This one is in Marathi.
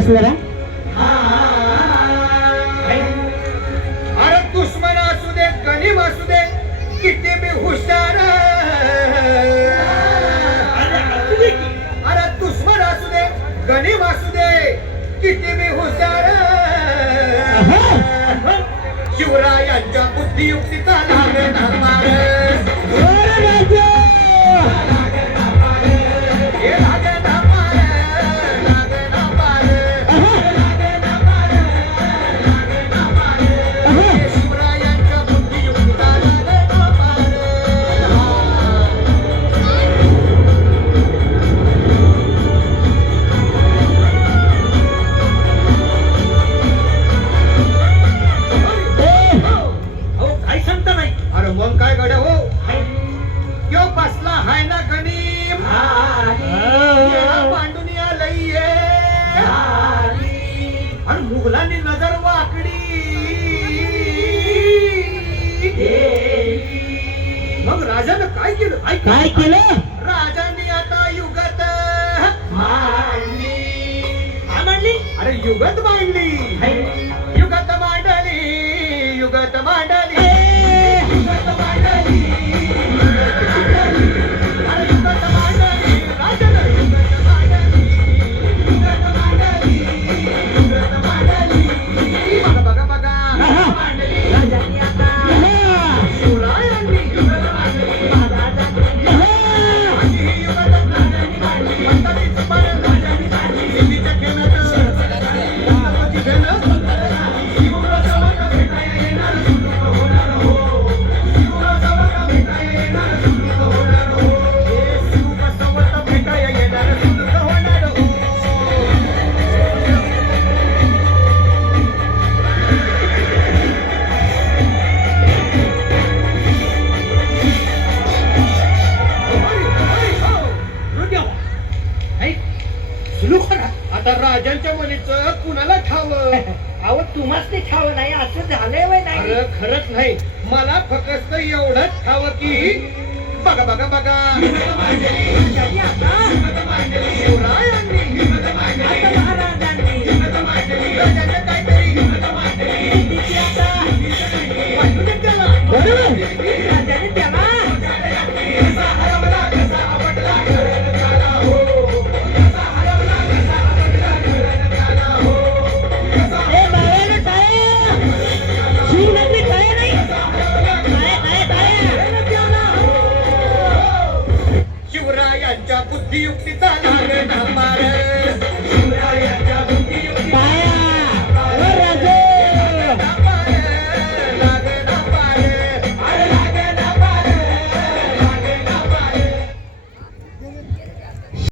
बसलं ना. अरे दुश्मन असू दे गणिम असू दे किती बी हुशार अरे दुश्मन असू दे गणिम असू दे किती बी हुशार शिवरायांच्या बुद्धियुक्तीचा लागणार मार मुघलांनी नजर वाकडी मग राजानं काय केलं काय केलं राजांनी आता युगत मांडली अरे युगत मांडली युगत मांडली युगत मांडली युगत मांडली अरे युगत मांडली राजानं युगत मांडली युगत मांडली युगत मांडली बघा बघा बघा मांडली राजांनी आता शिवरायांनी युगत मांडली महाराजांनी युगत मांडली पंतालीच मांडली राजांनी मांडली देवीच्या खेळात गणपती खेळात शिवराजाला भेटायला येणार सुलूक होणार हो शिवराजाला भेटायला येणार सुलूक होणार हो शिवबसवत भेटायला येणार सुलूक होणार हो आता राजांच्या मुलीचं कुणाला ठावं अहो तुम्हाच ते ठाव नाही असं झालंय वय नाही अरे खरंच नाही मला फक्त एवढंच ठावं की बघा बघा बघा राजांनी आता शिवरायांनी आता महाराजांनी राजांनी काहीतरी किती आता वाटू दे त्याला राजाने त्याला ए बाळाला टाळ्या शिवरायांनी टाळ्या नाही टाळ्या शिवरायांच्या बुद्धियुक्ती